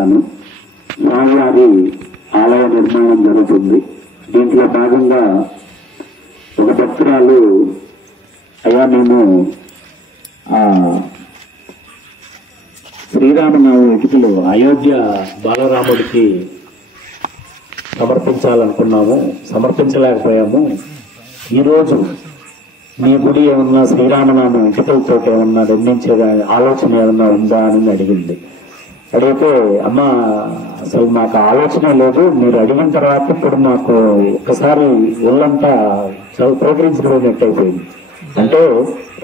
చేస్తాను. స్వామివారి ఆలయ నిర్మాణం జరుగుతుంది. దీంట్లో భాగంగా ఒక భక్తురాలు, అయ్యా మేము శ్రీరామనవమి ఇటుకలు అయోధ్య బాలరాముడికి సమర్పించాలనుకున్నాము, సమర్పించలేకపోయాము. ఈరోజు మీ గుడి ఏమన్నా శ్రీరామనామం ఇటుకలతో ఏమన్నా నిర్మించే ఆలోచన ఏమన్నా ఉందా అని అడిగింది. అడిగితే అమ్మ అసలు మాకు ఆలోచన లేదు, మీరు అడిగిన తర్వాత ఇప్పుడు మాకు ఒక్కసారి ఒళ్ళంతా చాలా ప్రోగ్రెసినట్టు అయిపోయింది. అంటే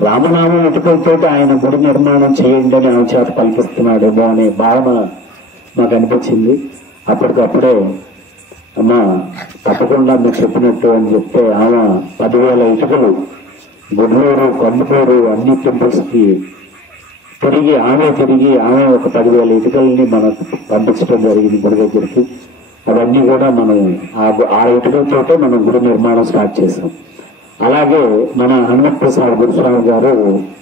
రామనామం ఇటుకలతో ఆయన గుడి నిర్మాణం చేయండి అని ఆమె చేత పలికిస్తున్నాడేమో అనే భావన మాకు అనిపించింది. అప్పటికప్పుడే అమ్మ తప్పకుండా మీరు చెప్పినట్టు అని చెప్తే ఆమె 10,000 ఇటుకలు గుడ్లూరు, కందుకూరు అన్ని టెంపుల్స్ కి తిరిగి ఆమె ఒక 10,000 ఇటుకల్ని మనకు పంపించడం జరిగింది గుడి దగ్గరికి. అవన్నీ కూడా మనం ఆ ఇటుకలతోటే మనం గుడి నిర్మాణం స్టార్ట్ చేసాం. అలాగే మన హనుమత్ ప్రసాద్ గురుస్వామి గారు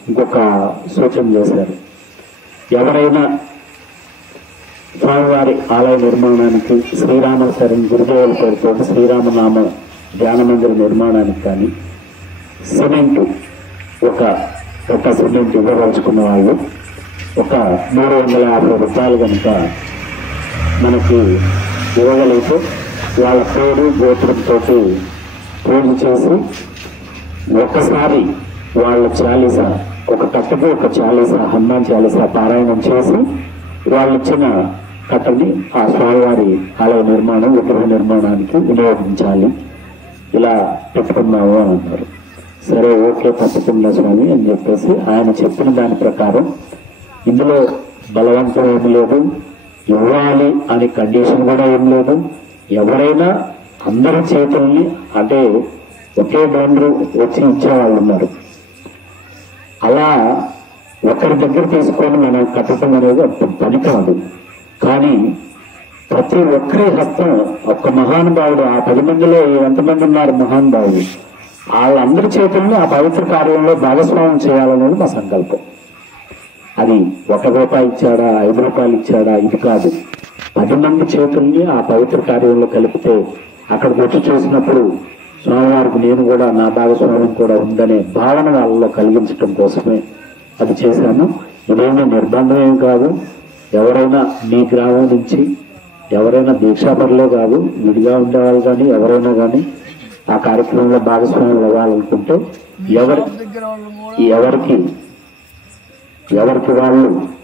ఇంకొక సూచన చేశారు. ఎవరైనా స్వామివారి ఆలయ నిర్మాణానికి శ్రీరామ శరణ్ గురుదేవుల పేరుతో శ్రీరామనామ ధ్యాన మందిర నిర్మాణానికి కానీ సిమెంట్ ఒక సిమెంట్ ఇవ్వదలుచుకున్న వాళ్ళు ఒక 350 రూపాయలు కనుక మనకి ఇవ్వగలిగితే వాళ్ళ పేరు గోత్రంతో పూజ చేసి ఒకసారి వాళ్ళ చాలీసా, ఒక కట్టకి ఒక చాలీసా, హనుమాన్ చాలీసా పారాయణం చేసి వాళ్ళు ఇచ్చిన కట్టని ఆ స్వామివారి ఆలయ నిర్మాణం, విగ్రహ నిర్మాణానికి వినియోగించాలి. ఇలా పెట్టుకున్నాము అని అన్నారు. సరే ఓకే తప్పకుండా స్వామి అని చెప్పేసి ఆయన చెప్పిన దాని ప్రకారం ఇందులో బలవంతం ఏమి లేదు, ఇవ్వాలి అనే కండిషన్ కూడా ఏం లేదు. ఎవరైనా అందరి చేతుల్ని అంటే ఒకే డోనరు వచ్చి ఇచ్చేవాళ్ళు ఉన్నారు. అలా ఒకరి దగ్గర తీసుకొని మనం కట్టడం అనేది పని కాదు. కానీ ప్రతి ఒక్కరి హస్తం ఒక్క మహానుభావుడు, ఆ 10 మందిలో ఎంతమంది ఉన్నారు మహానుభావులు, వాళ్ళందరి చేతుల్ని ఆ పవిత్ర కార్యంలో భాగస్వామ్యం చేయాలనేది మా సంకల్పం. అది 1 రూపాయి ఇచ్చాడా, 5 రూపాయలు ఇచ్చాడా ఇది కాదు. 10 మంది చేతుల్ని ఆ పవిత్ర కార్యంలో కలిపితే అక్కడికి వచ్చి చూసినప్పుడు స్వామివారికి నేను కూడా నా భాగస్వామ్యం కూడా ఉందనే భావన వాళ్ళలో కలిగించడం కోసమే అది చేశాను. ఇదేమీ నిర్బంధం ఏం కాదు. ఎవరైనా మీ గ్రామం నుంచి ఎవరైనా దీక్షాపరులే కాదు, విడిగా ఉండేవాళ్ళు కానీ ఎవరైనా కానీ ఆ కార్యక్రమంలో భాగస్వామ్యం అవ్వాలనుకుంటే ఎవరికి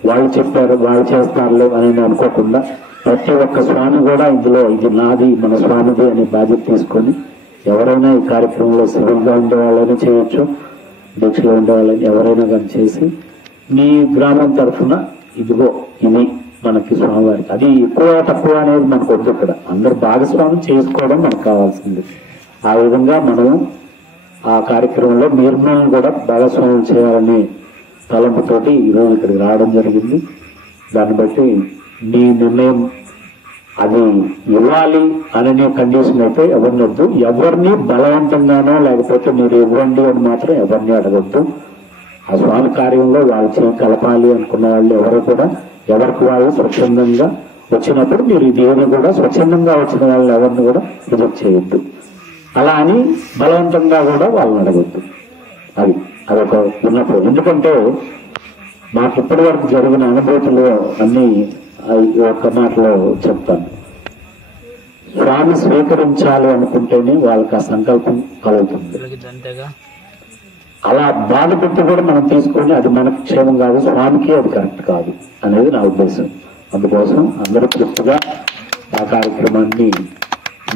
వాళ్ళు చెప్పారు వాళ్ళు చేస్తారులే అని అనుకోకుండా ప్రతి ఒక్క స్వామి కూడా ఇందులో ఇది నాది మన స్వామిది అనే బాధ్యత తీసుకొని ఎవరైనా ఈ కార్యక్రమంలో సివిల్ గా ఉండేవాళ్ళని చేయొచ్చు, దీక్షలో ఉండేవాళ్ళని ఎవరైనా కానీ చేసి మీ గ్రామం తరఫున ఇదిగో ఇది మనకి స్వామివారికి, అది ఎక్కువ తక్కువ అనేది మనకు వద్దు. ఇక్కడ అందరు భాగస్వామ్యం చేసుకోవడం మనకు కావాల్సింది. ఆ విధంగా మనం ఆ కార్యక్రమంలో మీరు కూడా భాగస్వామ్యం చేయాలని తలంపుతోటి ఈరోజు ఇక్కడికి రావడం జరిగింది. దాన్ని బట్టి మీ నిర్ణయం అది ఇవ్వాలి అనే కండిషన్ అయితే ఎవరిని వద్దు. ఎవరిని బలవంతంగానో లేకపోతే మీరు ఇవ్వండి అని మాత్రం ఎవరిని అడగద్దు. ఆ స్వామి కార్యంలో వాళ్ళు చేయి కలపాలి అనుకున్న వాళ్ళు ఎవరు కూడా ఎవరికి వాళ్ళు స్వచ్ఛందంగా వచ్చినప్పుడు మీరు ఇదేమి కూడా స్వచ్ఛందంగా వచ్చిన వాళ్ళని ఎవరిని కూడా రిజెక్ట్ చేయొద్దు. అలా అని బలవంతంగా కూడా వాళ్ళని అడగద్దు. అదొక ఉన్నప్పుడు. ఎందుకంటే మాకు ఇప్పటి వరకు జరిగిన అనుభూతులు అన్ని ఒక్క మాటలో చెప్తాను. స్వామి స్వీకరించాలి అనుకుంటేనే వాళ్ళకి ఆ సంకల్పం కలుగుతుంది. అలా బాధపెట్టి కూడా మనం తీసుకొని అది మనకు క్షేమం కాదు, స్వామికి అది కరెక్ట్ కాదు అనేది నా ఉద్దేశం. అందుకోసం అందరూ తృప్తిగా ఆ కార్యక్రమాన్ని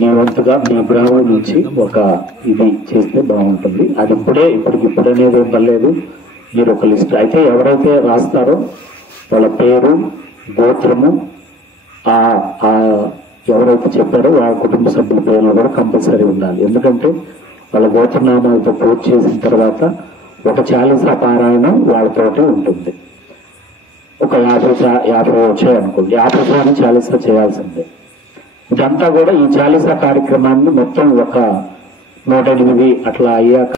మీ వంతుగా మీ గ్రామం నుంచి ఒక ఇది చేస్తే బాగుంటుంది. అది ఇప్పటికిప్పుడనేది ఏం పర్లేదు. మీరు ఒక లిస్ట్ అయితే ఎవరైతే రాస్తారో వాళ్ళ పేరు గోత్రము ఎవరైతే చెప్పారో వాళ్ళ కుటుంబ సభ్యుల పేర్లు కూడా కంపల్సరీ ఉండాలి. ఎందుకంటే వాళ్ళ గోత్రనామాలతో పూర్తి చేసిన తర్వాత ఒక చాలీసా పారాయణం వాళ్ళతోటి ఉంటుంది. ఒక 50 వచ్చాయనుకోండి, 50 సార్లు చాలీసా చేయాల్సిందే. ఇదంతా కూడా ఈ చాలీసా కార్యక్రమాన్ని మొత్తం ఒక 108 అట్లా అయ్యాక